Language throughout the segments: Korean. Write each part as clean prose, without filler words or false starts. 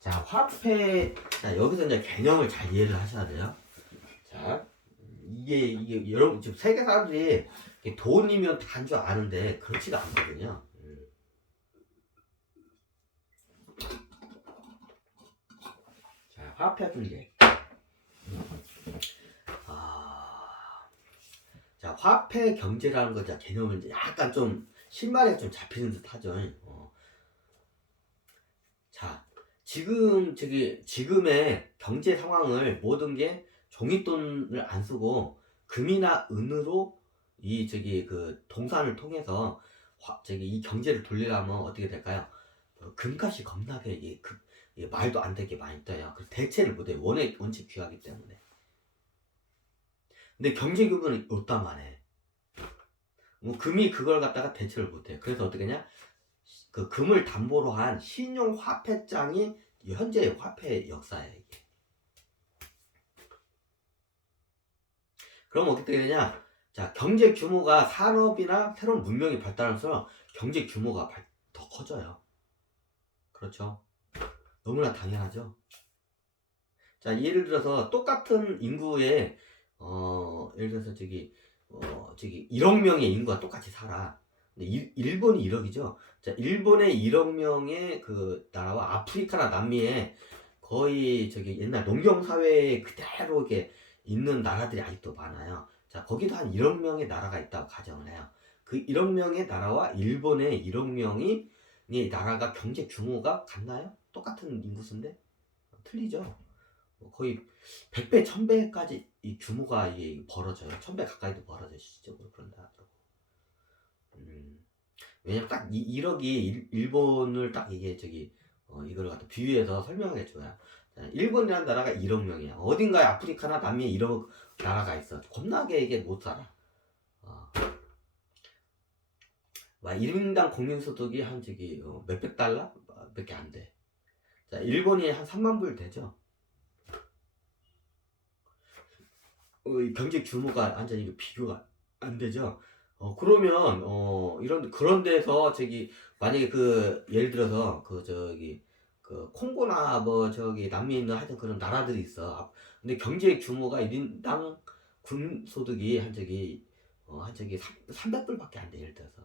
자, 화폐. 자, 여기서 이제 개념을 잘 이해를 하셔야 돼요. 자, 이게 여러분 지금 세계 사람들이 이게 돈이면 다인 줄 아는데 그렇지가 않거든요. 자, 화폐 분계. 자, 화폐 경제라는 거, 자, 개념은 이제 약간 좀 실마리가 좀 잡히는 듯 하죠. 자, 지금의 경제 상황을 모든 게 종이돈을 안 쓰고 금이나 은으로 그 동산을 통해서 이 경제를 돌리려면 어떻게 될까요? 금값이 겁나게 이게 말도 안 되게 많이 떠요. 그 대체를 못해요. 원체 귀하기 때문에. 근데 경제 규모는 없단 말이에요. 뭐 금이 그걸 갖다가 대체를 못해요. 그래서 어떻게 하냐? 그 금을 담보로 한 신용 화폐장이 현재의 화폐 역사예요, 이게. 그럼 어떻게 되냐? 자, 경제 규모가 산업이나 새로운 문명이 발달하면서 경제 규모가 더 커져요. 그렇죠? 너무나 당연하죠. 자, 예를 들어서 똑같은 인구의 예를 들어서 1억 명의 인구가 똑같이 살아. 근데 일본이 1억이죠. 자, 일본의 1억 명의 그 나라와 아프리카나 남미에 거의 옛날 농경 사회에 그대로 이렇게 있는 나라들이 아직도 많아요. 자, 거기도 한 1억 명의 나라가 있다고 가정을 해요. 그 1억 명의 나라와 일본의 1억 명이 이 나라가 경제 규모가 같나요? 똑같은 인구수인데 틀리죠. 거의 100배, 1000배까지 이 규모가 이게 벌어져요. 1000배 가까이도 벌어져요. 실질적으로 그런다 하더라고. 왜냐면 딱 1억이 일본을 딱 이게 이걸 갖다 비유해서 설명해 줘요. 일본이라는 나라가 1억 명이야. 어딘가에 아프리카나 남미에 1억 나라가 있어. 겁나게 이게 못 살아. 막 1인당 국민소득이 한 몇백 달러? 밖에 안 돼. 자, 일본이 한 3만 불 되죠. 경제 규모가 완전히 비교가 안 되죠. 그러면 그런 데서 만약에 예를 들어서 그 콩고나 뭐 남미에 있는 하여튼 그런 나라들이 있어. 근데 경제 규모가 1인당 군 소득이 한 300불밖에 안 돼. 예를 들어서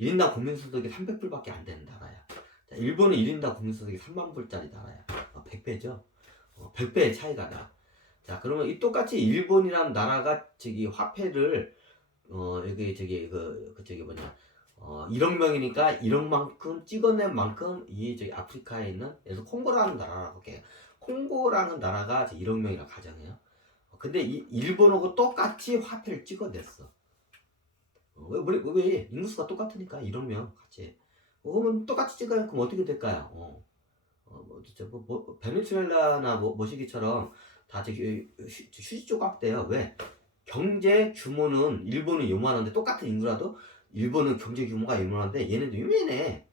1인당 국민 소득이 300불밖에 안 되는 나라야. 자, 일본은 1인당 국민 소득이 3만 불짜리 나라야. 100배죠. 100배의 차이가 나. 자, 그러면 이 똑같이 일본이란 나라가 화폐를 여기 1억 명이니까 1억만큼 찍어낸 만큼 아프리카에 있는 그래서 콩고라는 나라라고 할게요. 콩고라는 나라가 1억 명이라 가정해요. 근데 이 일본하고 똑같이 화폐를 찍어냈어. 왜 인구수가 똑같으니까 1억 명 같이. 그러면 똑같이 찍어야 그럼 어떻게 될까요? 베네수엘라나 모시기처럼 다 휴지 조각돼요. 왜? 경제 규모는 일본은 요만한데 똑같은 인구라도 일본은 경제 규모가 요만한데 얘네도 요만해.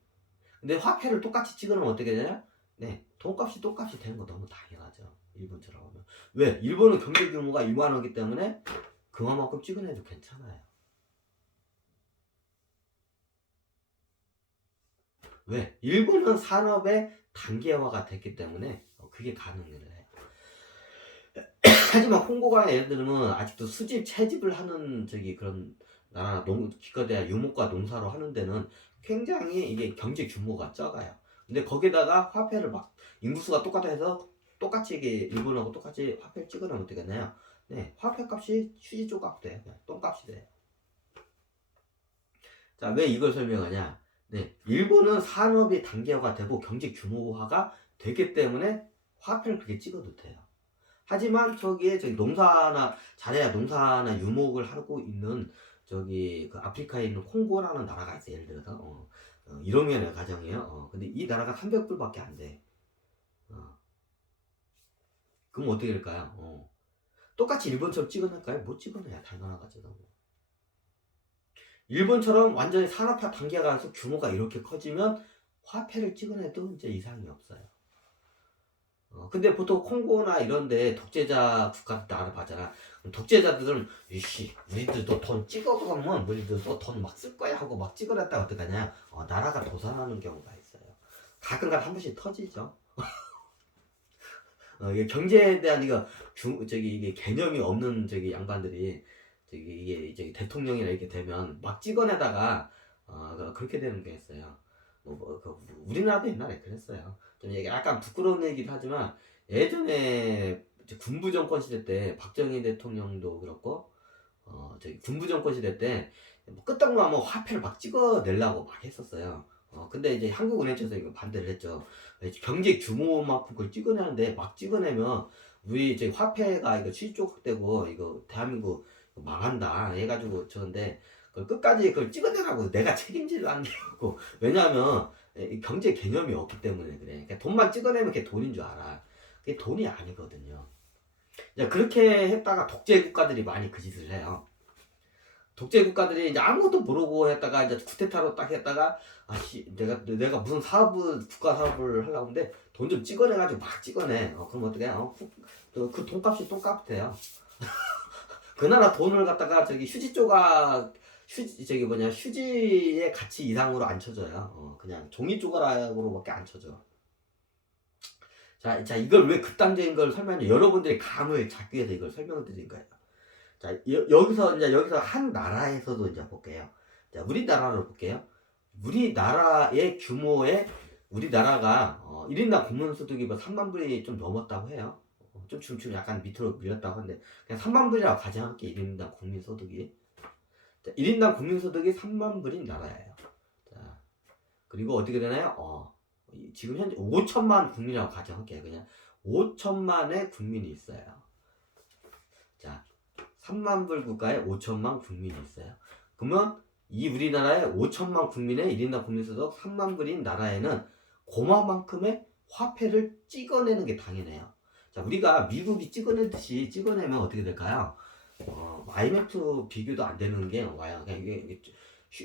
근데 화폐를 똑같이 찍으면 어떻게 되냐? 네, 돈값이 똑같이 되는 거 너무 당연하죠. 일본처럼 하면. 왜? 일본은 경제 규모가 요만하기 때문에 그만큼 찍어내도 괜찮아요. 왜? 일본은 산업의 단계화가 됐기 때문에 그게 가능해요. 하지만 홍보가 예를 들면 아직도 수집, 채집을 하는 그런 나라 기껏해야 유목과 농사로 하는 데는 굉장히 이게 경제 규모가 적어요. 근데 거기다가 화폐를 막 인구수가 똑같아 해서 똑같이 이게 일본하고 똑같이 화폐를 찍어놓으면 어떻게 되나요? 네, 화폐 값이 휴지 조각 돼. 똥값이 돼. 자, 왜 이걸 설명하냐? 네, 일본은 산업이 단계화가 되고 경제 규모화가 되기 때문에 화폐를 그렇게 찍어도 돼요. 하지만 잘해야 농사나 유목을 하고 있는 그 아프리카에 있는 콩고라는 나라가 있어요. 예를 들어서 1억 명의 가정이에요. 근데 이 나라가 300불밖에 안 돼. 그럼 어떻게 될까요? 똑같이 일본처럼 찍어낼까요? 못 찍어내야 당연하겠죠. 일본처럼 완전히 산업화 단계가 가서 규모가 이렇게 커지면 화폐를 찍어내도 이제 이상이 없어요. 근데 보통 콩고나 이런데 독재자 국가들 알아봐잖아. 독재자들은 우리들도 돈 찍어가면 우리들도 돈 막 쓸 거야 하고 막 찍어놨다가 어떡하냐? 나라가 도산하는 경우가 있어요. 가끔가다 한 번씩 터지죠. 이게 경제에 대한 이게 개념이 없는 양반들이 이게 대통령이나 이렇게 되면 막 찍어내다가 그렇게 되는 게 있어요. 우리나라도 옛날에 그랬어요. 좀 이게 약간 부끄러운 얘기도 하지만 예전에 군부 정권 시대 때 박정희 대통령도 그렇고 군부 정권 시대 때 끄떡만 화폐를 막 찍어내려고 막 했었어요. 근데 이제 한국은행처에서 이거 반대를 했죠. 경제 규모만큼 그걸 찍어내는데 막 찍어내면 우리 이제 화폐가 이거 수지 조각되고 이거 대한민국 망한다 해가지고 저런데 그걸 끝까지 그걸 찍어내라고 내가 책임지를 않는 게 없고 왜냐하면 경제 개념이 없기 때문에 그래. 그러니까 돈만 찍어내면 그게 돈인 줄 알아. 그게 돈이 아니거든요. 그렇게 했다가 독재 국가들이 많이 그 짓을 해요. 독재 국가들이 이제 아무것도 모르고 했다가 이제 쿠데타로 딱 했다가 내가 무슨 국가 사업을 하려고 하는데 돈 좀 찍어내가지고 막 찍어내. 그럼 어떻게 해요? 그 돈값이 똑같아요. 그 나라 돈을 갖다가 휴지 조각 휴지의 가치 이상으로 안 쳐져요. 그냥 종이 조각으로밖에 안 쳐져. 자, 이걸 왜 극단적인 걸 설명해? 여러분들이 감을 잡기 위해서 이걸 설명을 드린 거예요. 자, 여기서 한 나라에서도 이제 볼게요. 자, 우리나라로 볼게요. 우리나라의 규모에 우리나라가 1인당 국민소득이 3만 불이 좀 넘었다고 해요. 좀 약간 밑으로 밀렸다고 하는데 그냥 3만 불이라고 가정할게. 1인당 국민소득이. 자, 1인당 국민소득이 3만 불인 나라예요. 자, 그리고 어떻게 되나요? 지금 현재 5천만 국민이라고 가정할게요. 그냥 5천만의 국민이 있어요. 자, 3만 불 국가에 5천만 국민이 있어요. 그러면 이 우리나라의 5천만 국민의 1인당 국민소득 3만 불인 나라에는 그만큼의 화폐를 찍어내는 게 당연해요. 자, 우리가 미국이 찍어내듯이 찍어내면 어떻게 될까요? IMF 비교도 안 되는 게 와요.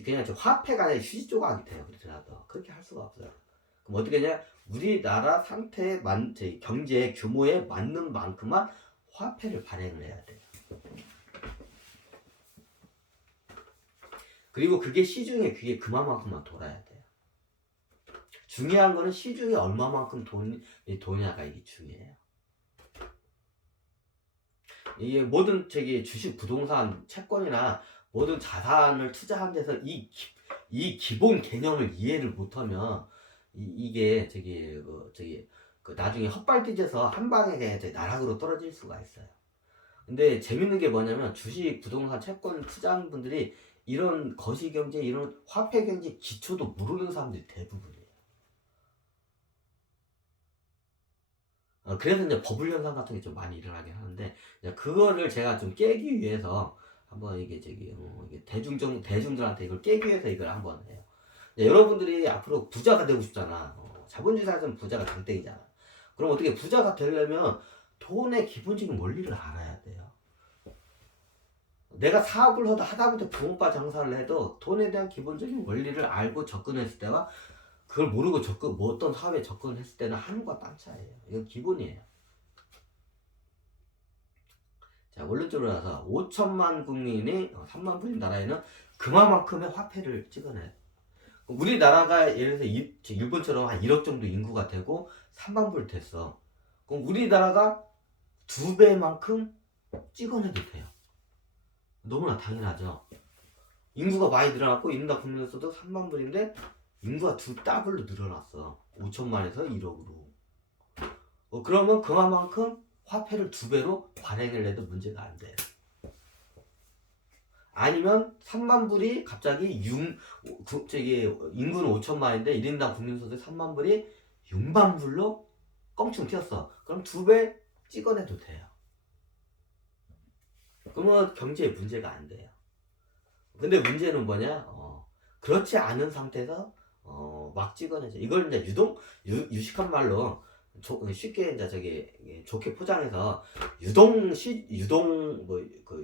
그냥 화폐가 아니라 휴지 조각이 돼요. 그렇더라도 그렇게 할 수가 없어요. 그럼 어떻게 하냐? 우리나라 상태에 경제 규모에 맞는 만큼만 화폐를 발행을 해야 돼요. 그리고 그게 시중에 그만큼만 돌아야 돼요. 중요한 거는 시중에 얼마만큼 돈이냐가 이게 중요해요. 이게 모든 주식, 부동산, 채권이나 모든 자산을 투자하는 데서 이 기본 개념을 이해를 못하면 이게 나중에 헛발뒤져서 한 방에 나락으로 떨어질 수가 있어요. 근데 재밌는 게 뭐냐면 주식, 부동산, 채권 투자하는 분들이 이런 거시경제, 이런 화폐경제 기초도 모르는 사람들이 대부분이에요. 그래서 이제 버블 현상 같은 게 좀 많이 일어나긴 하는데 그거를 제가 좀 깨기 위해서 한번 이게 대중들한테 이걸 깨기 위해서 이걸 한번 해요. 여러분들이 앞으로 부자가 되고 싶잖아. 자본주의 사회에서는 부자가 장땡이잖아. 그럼 어떻게 부자가 되려면 돈의 기본적인 원리를 알아야 돼요. 내가 사업을 하다못해 붕어빵 장사를 해도 돈에 대한 기본적인 원리를 알고 접근했을 때와 그걸 모르고 어떤 사업에 접근했을 때는 하늘과 땅 차이예요. 이건 기본이에요. 자, 원론적으로 나서 5천만 국민이 3만 불인 나라에는 그만큼의 화폐를 찍어내요. 우리나라가 예를 들어서 일본처럼 한 1억 정도 인구가 되고 3만 불 됐어. 그럼 우리나라가 2배만큼 찍어내도 돼요. 너무나 당연하죠. 인구가 많이 늘어났고 1인당 국민소득 3만 불인데 인구가 더블로 늘어났어. 5천만에서 1억으로. 그러면 그만큼 화폐를 2배로 발행을 해도 문제가 안 돼요. 아니면 3만 불이 갑자기 인구는 5천만인데 1인당 국민소득 3만 불이 6만 불로 껑충 튀었어. 그럼 2배 찍어내도 돼요. 그러면 경제에 문제가 안 돼요. 근데 문제는 뭐냐? 그렇지 않은 상태에서 막 찍어내죠. 이걸 이제 유식한 말로 쉽게 이제 좋게 포장해서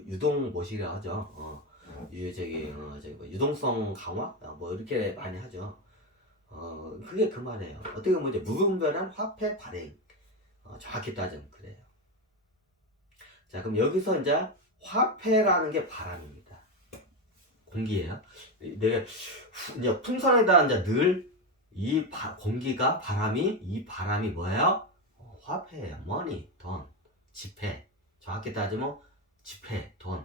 유동모시라 하죠. 유동성 강화 이렇게 많이 하죠. 그게 그 말이에요. 어떻게 보면 이제 무분별한 화폐 발행. 정확히 따지면 그래요. 자, 그럼 여기서 이제 화폐라는 게 바람입니다. 공기예요. 내가 이제 풍선에다 이제 늘 공기가 바람이 이 바람이 뭐예요? 화폐예요. money, 돈, 지폐. 정확히 따지면 지폐, 돈,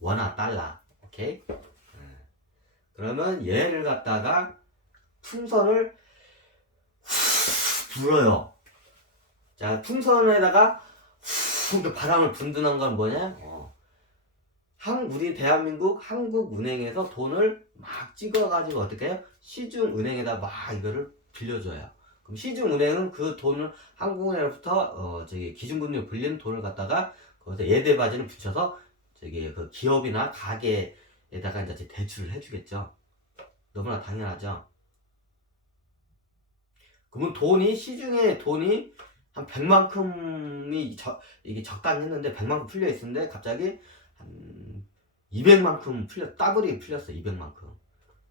원화, 달러. 오케이? 그러면 얘를 갖다가 풍선을 불어요. 자, 풍선에다가 그 바람을 분드는 건 뭐냐? 우리 대한민국 한국은행에서 돈을 막 찍어가지고 어떻게 해요? 시중은행에다 막 이거를 빌려줘요. 그럼 시중은행은 그 돈을 한국은행으로부터 기준금리로 빌린 돈을 갖다가 거기서 예대바지를 붙여서 그 기업이나 가게에다가 이제 대출을 해주겠죠. 너무나 당연하죠. 그러면 시중에 돈이 한 100만큼이 이게 적당했는데 100만큼 풀려 있었는데 갑자기 한 200만큼 더블이 풀렸어. 200만큼.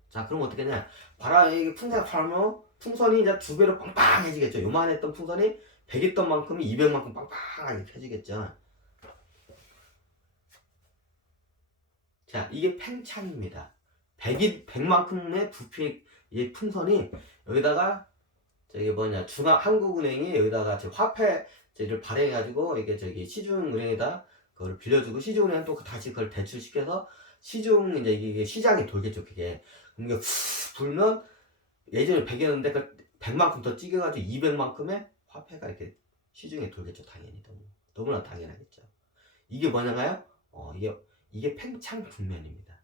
자, 그럼 어떻게 하냐? 바람이 풍선이 이제 2배로 빵빵해지겠죠. 요만했던 풍선이 100있던 만큼이 200만큼 빵빵하게 펴지겠죠. 자, 이게 팽창입니다. 100만큼의 부피의 풍선이 여기다가 한국은행이 여기다가 화폐를 발행해가지고 이게 시중은행에다 그걸 빌려주고 시중은행은 또 다시 그걸 대출시켜서 이게 시장이 돌겠죠. 그게 그럼 이게 불면 예전에 100이었는데 그 100만큼 더 찍어가지고 200만큼의 화폐가 이렇게 시중에 돌겠죠. 당연히 너무나 당연하겠죠. 이게 뭐냐가요? 이게 팽창 국면입니다.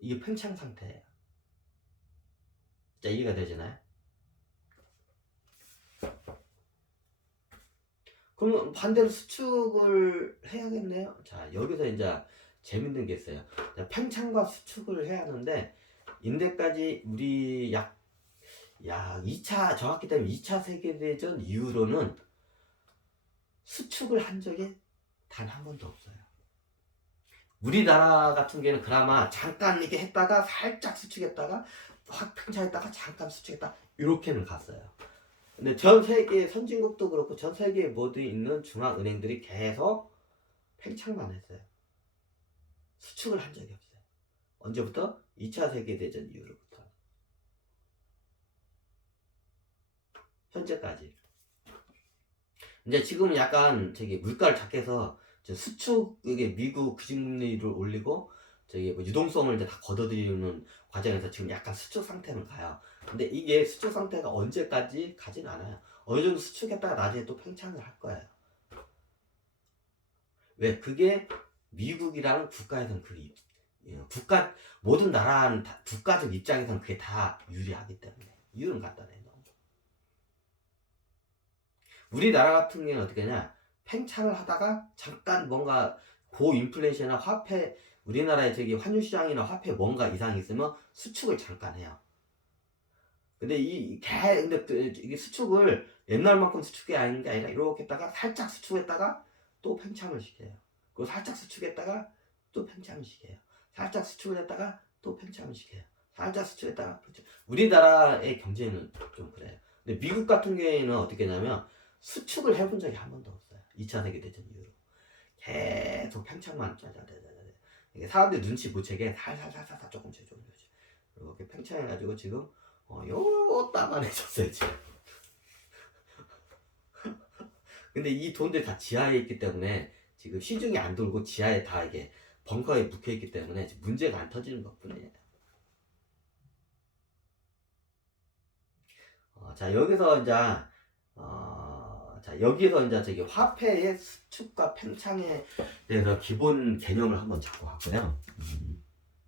이게 팽창 상태예요. 자, 이해가 되잖아요? 그럼 반대로 수축을 해야겠네요. 자, 여기서 이제 재밌는 게 있어요. 자, 팽창과 수축을 해야 하는데 인대까지 우리 정확히 따지면 2차 세계대전 이후로는 수축을 한 적이 단 한 번도 없어요. 우리나라 같은 경우에는 그나마 잠깐 이렇게 했다가 살짝 수축했다가 확 팽창했다가 잠깐 수축했다 이렇게는 갔어요. 근데 전 세계 선진국도 그렇고 전 세계에 모두 있는 중앙은행들이 계속 팽창만 했어요. 수축을 한 적이 없어요. 언제부터? 2차 세계대전 이후로부터 현재까지. 이제 지금 약간 물가를 작게서 수축 미국 기준금리를 올리고 유동성을 이제 다 걷어들이는 과정에서 지금 약간 수축 상태는 가요. 근데 이게 수축 상태가 언제까지 가진 않아요. 어느 정도 수축했다가 나중에 또 팽창을 할 거예요. 왜? 그게 미국이라는 국가에서는 모든 나라는 국가적 입장에서는 그게 다 유리하기 때문에. 이유는 간단해요. 우리나라 같은 경우는 어떻게 하냐? 팽창을 하다가 잠깐 뭔가 고인플레이션이나 화폐 우리나라의 환율시장이나 화폐 뭔가 이상이 있으면 수축을 잠깐 해요. 근데 이게 수축을 옛날만큼 수축이 아닌 게 아니라 이렇게 했다가 살짝 수축했다가 또 팽창을 시켜요. 그리고 살짝 수축했다가 또 팽창을 시켜요. 살짝 수축을 했다가 또 팽창을 시켜요. 살짝 수축했다가 우리나라의 경제는 좀 그래요. 근데 미국 같은 경우에는 어떻게 하냐면 수축을 해본 적이 한 번도 없어요. 2차 세계대전 이후로 계속 팽창만 사람들 눈치 못 채게 살살살살 조금씩 이렇게 팽창해가지고 지금 요따만해졌어요 지금. 근데 이 돈들 다 지하에 있기 때문에 지금 시중이 안 돌고 지하에 다 이게 벙커에 묵혀있기 때문에 문제가 안 터지는 것뿐이에요. 자, 여기서 이제 화폐의 수축과 팽창에 대해서 기본 개념을 한번 잡고 왔고요.